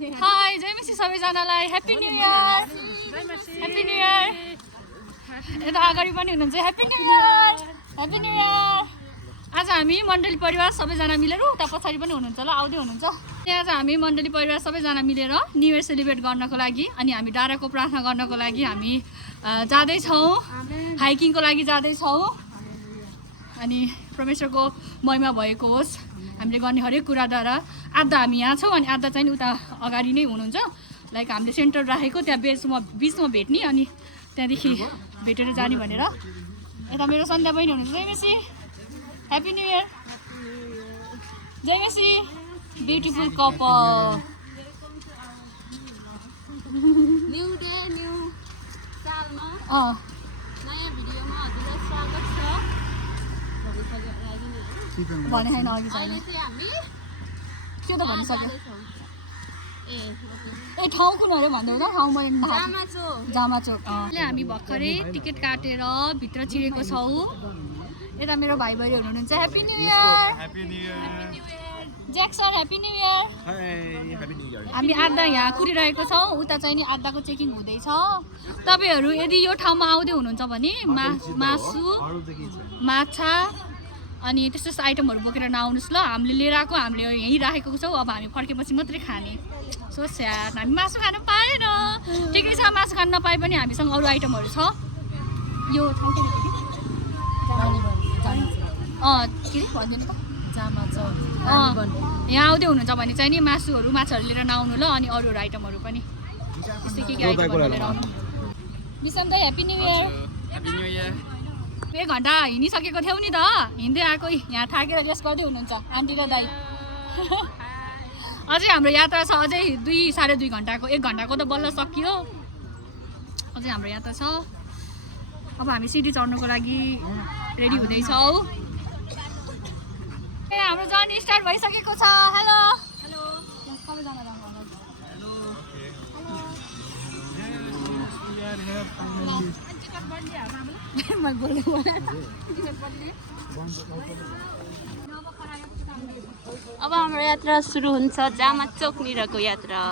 High जय मसी सबैजनालाई happy new year happy new year यता अगाडि पनि हुनुहुन्छ happy new year happy new year आज हामी मण्डली परिवार सबैजना मिलेर उता पछाडि पनि हुनुहुन्छ ल आउँदै हुनुहुन्छ आज हामी मण्डली परिवार सबैजना मिलेर न्यू इयर सेलिब्रेट गर्नको लागि अनि हामी डाँडाको प्रार्थना गर्नको लागि हामी जाँदैछौँ हाइकिङको लागि जाँदैछौँ अनि परमेश्वरको महिमा भएको होस् हामीले गर्ने हरेक कुराद्वारा आधा हामी यहाँ छौँ अनि आधा चाहिँ उता अगाडि नै हुनुहुन्छ लाइक हामीले सेन्टर राखेको त्यहाँ बिचमा भेट्ने अनि त्यहाँदेखि भेटेर जाने भनेर यता मेरो सन्ध्या बहिनी हुनुहुन्छ जय मेसी ह्याप्पी न्यू इयर जय मेसी beautiful couple new day new सालमा अँ नयाँ भिडियोमा हजुरलाई स्वागत छ भने छैन अघि अहिले चाहिँ हामी त्यो त भनिसक्यो जाँदैछौँ ए ठाउँ कुन अरे भन्दै हुँदा ठाउँ मैले जामाचोक जामाचोक अहिले हामी भर्खरै टिकट काटेर भित्र छिरेको छौँ यता मेरो भाइ बहिनीहरू हुनुहुन्छ happy new year Jackson happy new year हामी आधा यहाँ कुरिरहेको छौँ उता चाहिँ नि आधाको चेकिङ हुँदैछ तपाईँहरू यदि यो ठाउँमा आउँदै हुनुहुन्छ भने मासु माछा अनि त्यस्तो त्यस्तो आइटमहरू बोकेर नआउनुहोस् ल हामीले लिएर आएको हामीले यहीँ राखेको छौँ अब हामी फर्केपछि मात्रै खाने सो स्याड हामी मासु खानु पाएन ठिकै छ मासु खानु नपाए पनि हामीसँग अरू आइटमहरू छ यो ठाउँ के के भनिदिनु त यहाँ आउँदै हुनुहुन्छ भने चाहिँ नि मासुहरू माछाहरू लिएर नआउनु ल अनि अरू आइटमहरू पनि त्यस्तै के आइटमहरू लिएर आउनु विषम दाइ ह्याप्पी न्यू इयर 1 घन्टा हिँडिसकेको थियौँ नि त हिँड्दै आएको यहाँ थाकेर रेस्ट गर्दै हुनुहुन्छ आन्टी र दाइ अझै हाम्रो यात्रा छ अझै 2-2.5 घन्टाको 1 घन्टाको त बल्ल सकियो अझै हाम्रो यात्रा छ अब हामी सिडी चढ्नुको लागि रेडी हुँदैछौँ ए हाम्रो जर्नी स्टार्ट भइसकेको छ हेलो हेलो सबैजना अब हाम्रो यात्रा सुरु हुन्छ जामाचोकनिरको यात्रा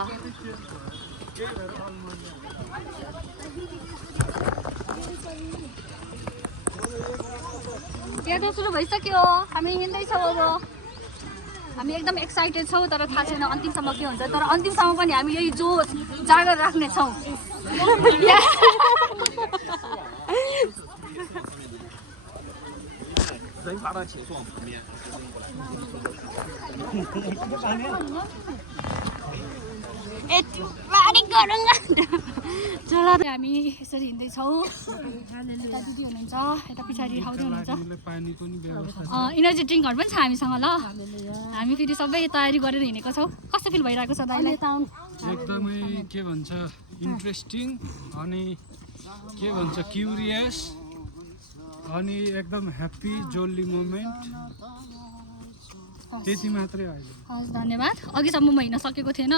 यात्रा सुरु भइसक्यो हामी हिँड्दैछौँ अब हामी एकदम एक्साइटेड छौँ तर थाहा छैन अन्तिमसम्म के हुन्छ तर अन्तिमसम्म पनि हामी यही जोस जागर राख्नेछौँ हामी यसरी हिँड्दैछौँ यता दिदी हुनुहुन्छ यता पछाडि आउँदै हुनुहुन्छ इनर्जी ड्रिङ्कहरू पनि छ हामीसँग ल हामी फेरि सबै तयारी गरेर हिँडेको छौँ कस्तो फिल भइरहेको छ दाइलाई एकदमै के भन्छ इन्ट्रेस्टिङ अनि के भन्छ क्युरियस अनि एकदम ह्याप्पी जोली मोमेन्ट त्यति मात्रै अहिले हस् धन्यवाद अघिसम्म म हिँड्न सकेको थिएन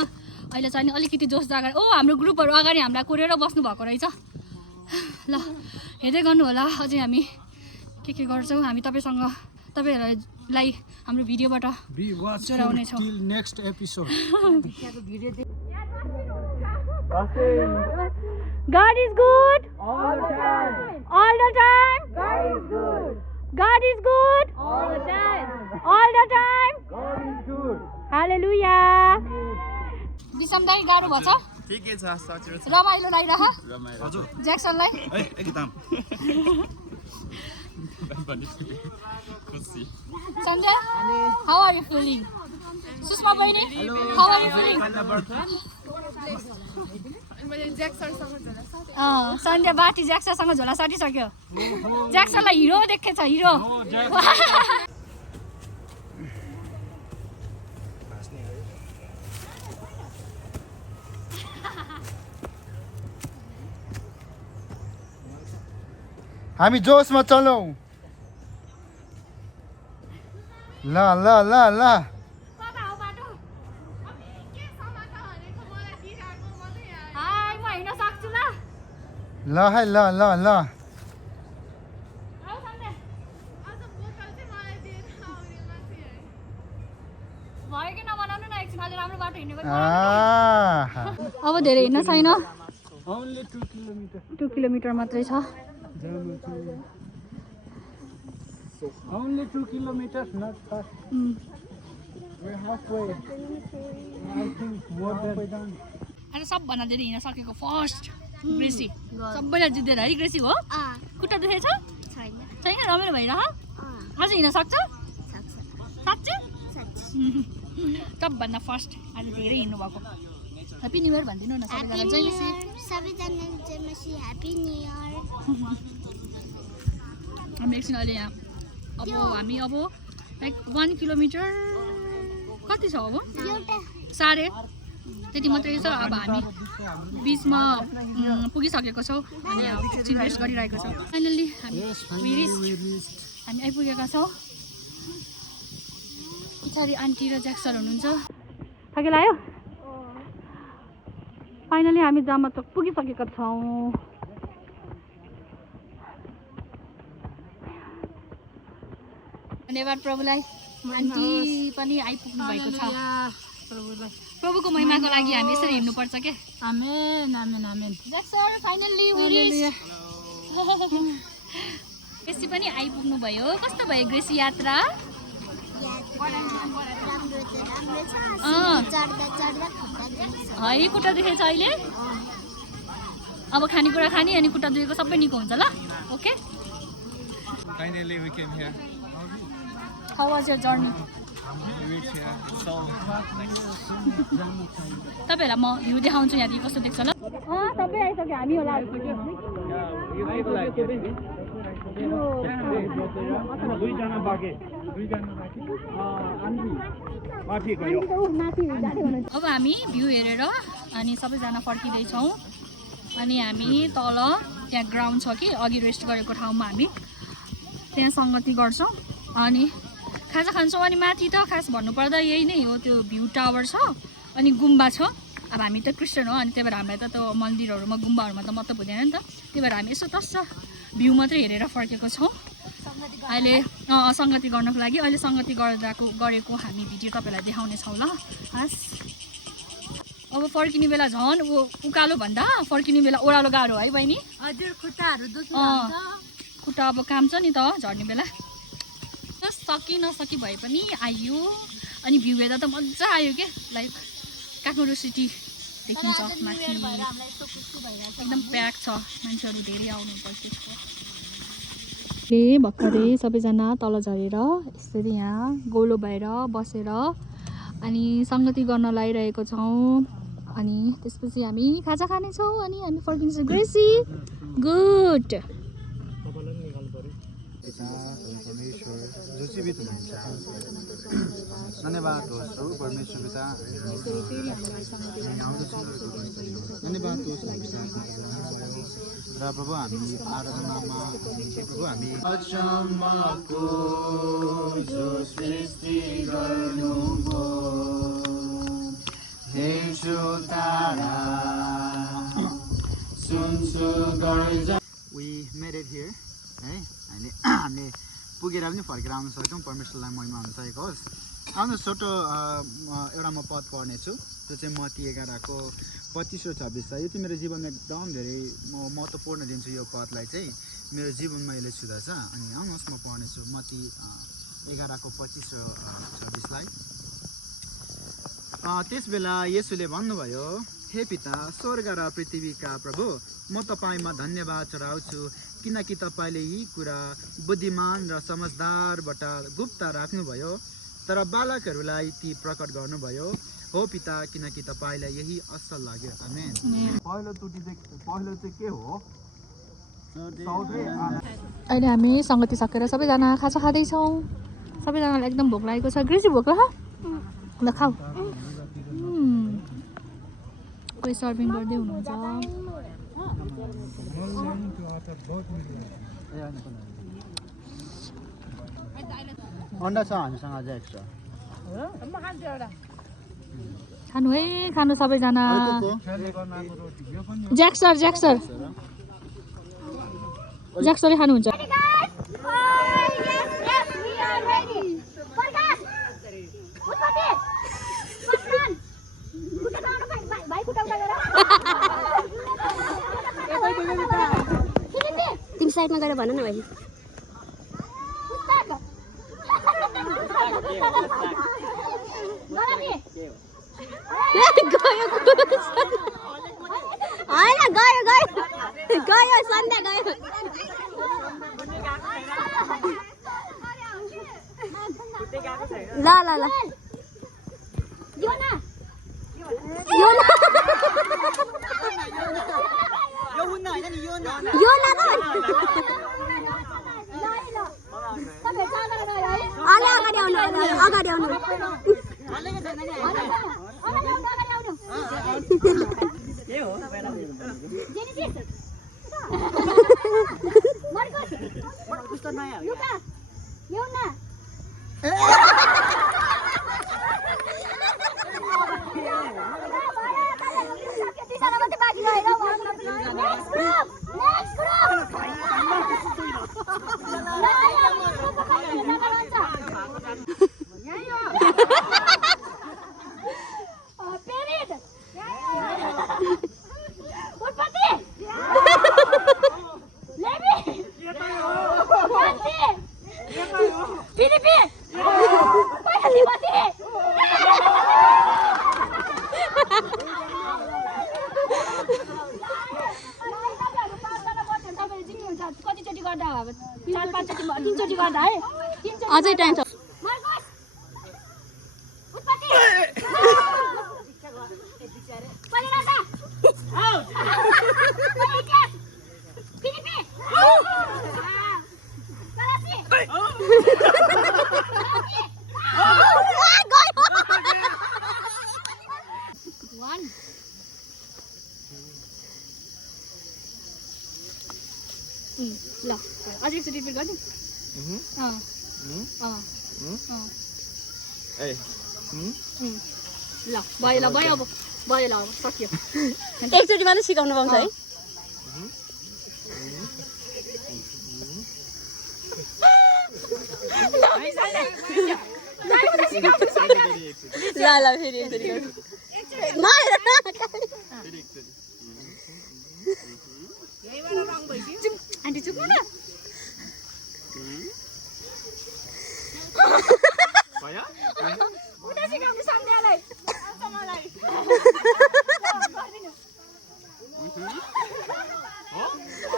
अहिले चाहिँ नि अलिकति जोस जागर ओ हाम्रो ग्रुपहरू अगाडि हामीलाई कोरेर बस्नु भएको रहेछ ल हेर्दै गर्नु होला अझै हामी के गर्छौँ हामी तपाईँहरूलाई हाम्रो भिडियोबाट जोडाउनेछौँ next episode God is good all the time. All the time. God is good. God is good All the time. all the time. God is good. Hallelujah. विषम दाइ गाह्रो भछ ठिकै छ सजिलो छ रमाइलो लागिरह रमाइलो हजुर ज्याक्सनलाई एकदम खुसी Sanjay how are you feeling Sushma बहिनी how are you feeling Sandhya बाटी ज्याक्सनसँग झोला साटिसक्यो ज्याक्सनलाई हिरो देखेछ हिरो हामी जोसमा चलौँ ल ल ल ल ल है ल ल ल भयो कि नबनाउनु न एकछिन अलि राम्रो बाटो हिँड्नु पनि आ आहा अब धेरै हिँड्न छैन Only 2 kilometers. 2 किलोमिटर मात्रै छ Only 2 kilometers, not fast. We're halfway. I think more than done. आज सबभन्दा धेरै हिँड्न सकेको फर्स्ट ग्रेसी सबैलाई जितेर है ग्रेसी हो खुट्टा दुखेछ छैन रमाइलो भइरह अझ हिँड्न सक्छ साँच्चै सबभन्दा फर्स्ट आज धेरै हिँड्नु भएको ह्याप्पी न्यू इयर भनिदिनु न सबैजना जय मसी हामी एकछिन अहिले यहाँ हामी अब लाइक 1 किलोमिटर कति छ अब साढे त्यति मात्रै छ अब हामी बिचमा पुगिसकेको छौँ अनि एकछिन रेस्ट गरिरहेको छौँ फाइनल्ली हामी आइपुगेका छौँ पछाडि आन्टी र ज्याक्सन हुनुहुन्छ थाकेर आयो फाइनली हामी जामाचोक पुगिसकेका छौँ धन्यवाद प्रभुलाई आन्टी पनि आइपुग्नु भएको छ प्रभुको महिमाको लागि हामी यसरी हिँड्नुपर्छ के आमेन आमेन आमेन ज्याक्सन फाइनल्ली ग्रेसी पनि आइपुग्नु भयो कस्तो भयो ग्रेसी यात्रा है खुट्टा दुखेछ अहिले अब खानेकुरा खाने अनि खुट्टा दुखेको सबै निको हुन्छ ल okay Finally, we came here. How was your journey We reached here. It's so nice. तपाईँहरूलाई म भ्यू देखाउँछु यहाँदेखि कस्तो देख्छ ल सबै आइसक्यो हामी होला अब हामी भ्यू हेरेर अनि सबैजना फर्किँदैछौँ अनि हामी तल त्यहाँ ग्राउन्ड छ कि अघि रेस्ट गरेको ठाउँमा हामी त्यहाँ सङ्गति गर्छौँ अनि खाजा खान्छौँ अनि माथि त खास भन्नुपर्दा यही नै हो त्यो भ्यू टावर छ अनि गुम्बा छ अब हामी त क्रिस्चियन हो अनि त्यही भएर हामीलाई त त्यो मन्दिरहरूमा गुम्बाहरूमा त मतलब हुँदैन नि त त्यही भएर हामी यसो तस्स भ्यू मात्रै हेरेर फर्केको छौँ अहिले सङ्गति गर्नको लागि अहिले सङ्गति गरेको हामी भिडियो तपाईँलाई देखाउनेछौँ ल हस् अब फर्किने बेला झन् उकालो भन्दा फर्किने बेला ओह्रालो गाह्रो है बहिनी हजुर खुट्टाहरू खुट्टा अब काम छ नि त झर्ने बेला सकि नसकी भए पनि आइयो अनि भ्यू हेर्दा त मजा आयो के लाइक काठमाडौँ सिटी देखिन्छ माथि एकदम प्याक छ मान्छेहरू धेरै आउनुपर्छ भर्खरै सबैजना तल झरेर यसरी यहाँ गोलो भएर बसेर अनि सङ्गति गर्न लागिरहेको छौँ अनि त्यसपछि हामी खाजा खानेछौँ अनि हामी फर्किन्छौँ ग्रेसी गुड परमेश्वर जो जीवित हुनुहुन्छ धन्यवाद होस् प्रभु परमेश्वर पिता धन्यवाद होस् र प्रभु हामी आराधनामा प्रभु हामी अचम्मको जो सृष्टि गर्नुभयो हेर्छु तारा सुन्छु गर्जा we made it here है हामीले पुगेर पनि फर्केर आउन सक्छौँ परमेश्वरलाई महिमा हुन सकेको होस् आउनु छोटो एउटा म पद पढ्नेछु त्यो चाहिँ मत्ती 11को 25 र 26 छ यो चाहिँ मेरो जीवनमा एकदम धेरै म महत्त्वपूर्ण दिन्छु यो पदलाई चाहिँ मेरो जीवनमा यसले सुधार्छ अनि आउनुहोस् म पढ्नेछु मत्ती 11को 25 र 26 लाई त्यस बेला येशूले भन्नुभयो हे पिता स्वर्ग र पृथ्वीका प्रभु म तपाईँमा धन्यवाद चढाउँछु किनकि तपाईँले यी कुरा बुद्धिमान र समझदारबाट गुप्त राख्नुभयो तर बालकहरूलाई ती प्रकट गर्नुभयो हो पिता किनकि तपाईँलाई यही असल लाग्यो आमेन पहिलो चाहिँ के हो अहिले हामी सङ्गति सकेर सबैजना खाजा खाँदैछौँ सबैजनालाई एकदम भोक लागेको छ ग्रेसी भोक ल खाऊ कोही सर्भिङ गर्दै हुनुहुन्छ अन्डा छ हामीसँग अझै एक्स्ट्रा खानु है खानु सबैजना ज्याक्सर खानुहुन्छ भाइ खुट्टा साइडमा गएर भन न भाइ होइन गयो गयो गयो सन्ध्या गयो ल ल ल अगाडि आउनु कतिचोटि गर्दा 4-5 चोटि 3 चोटि गर्दा है अझै टाइम छ ल अझै एकचोटि रिपिट गर्नु ल भयो अब सक्यो एकचोटि मात्रै सिकाउनु पाउँछ है ल ल फेरि एकचोटि आन्टी चुप्नु न उता सिकाउनु सन्ध्यालाई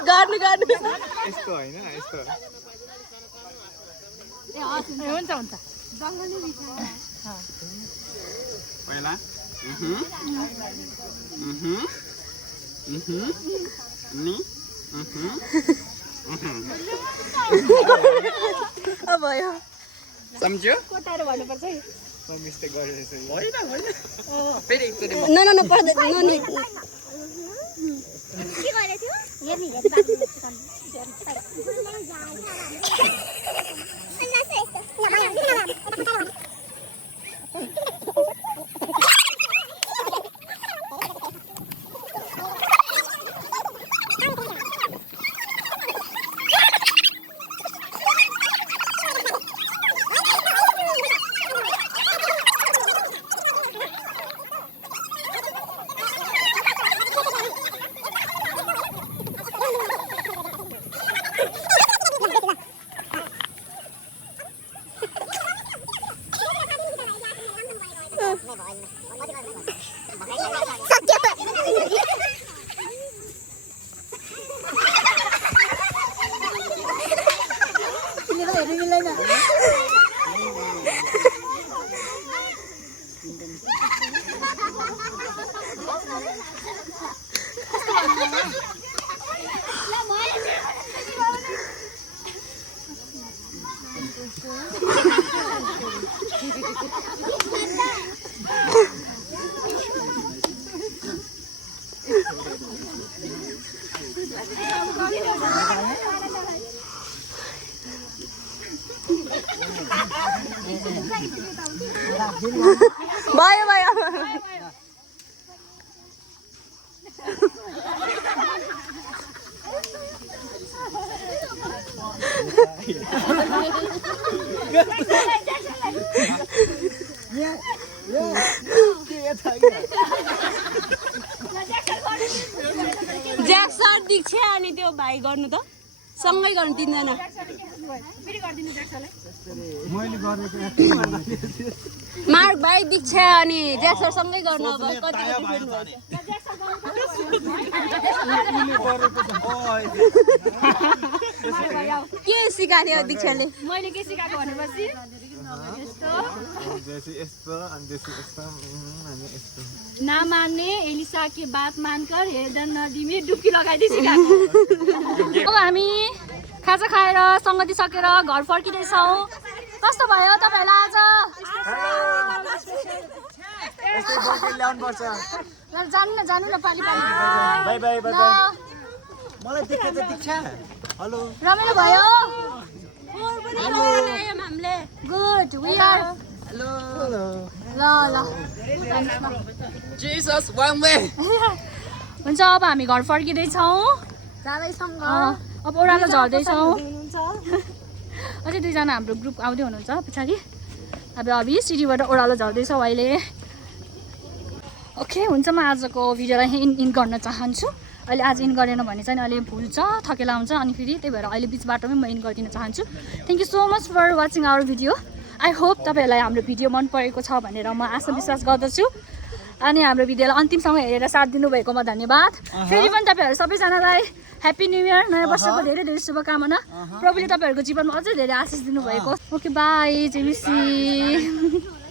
गर्नु यस्तो होइन यस्तो हुन्छ पहिला भयो सम्झ्यो कोटाएर भन्नुपर्छ है मिस्टेक गरेछ होइन फेरि एकचोटि न पर्दैन नि के गरेको थियो हेर्नु ज्याक सर दिख्छ अनि त्यो भाइ गर्नु त सँगै गर्नु तिनजना मैले गरेको एक्टिङ मार्क भाइ दीक्षा अनि ज्याक्सर सँगै गर्नु अब कति डिफ्रेन्ट भएछ के सिकायो दीक्षाले मैले के सिकाएको भनेपछि नमान्ने एलिसा के बात मानकर हेर्दा नदिने डुब्की लगाइदिए सिकाएको अब हामी खाजा खाएर सङ्गति सकेर घर फर्किँदैछौँ कस्तो भयो तपाईँहरूलाई आज जानु न पाली पाली बाई बाई बाई बाई मलाई देखेछ दीक्षा हेलो रमाइलो भयो हामीले गुड वी आर हेलो ल ल Jesus, one way. हुन्छ अब हामी घर फर्किँदैछौँ अब ओह्रालो झर्दैछौँ अझै दुईजना हाम्रो ग्रुप आउँदै हुनुहुन्छ पछाडि अब अभि सिटीबाट ओह्रालो झर्दैछौँ अहिले ओके हुन्छ म आजको भिडियोलाई इन गर्न चाहन्छु अहिले आज इन गरेन भने चाहिँ अहिले भुल्छ थकेला हुन्छ अनि फेरि त्यही भएर अहिले बिच बाटोमै म इन गरिदिन चाहन्छु thank you so much for watching our video I hope तपाईँहरूलाई हाम्रो भिडियो मन परेको छ भनेर म आशा विश्वास गर्दछु अनि हाम्रो भिडियोलाई अन्तिमसँग हेरेर साथ दिनुभएकोमा धन्यवाद फेरि पनि तपाईँहरू सबैजनालाई ह्याप्पी न्यू इयर नयाँ वर्षको धेरै धेरै शुभकामना प्रभुले तपाईँहरूको जीवनमा अझै धेरै आशिष दिनुभएको ओके बाई जेमिसी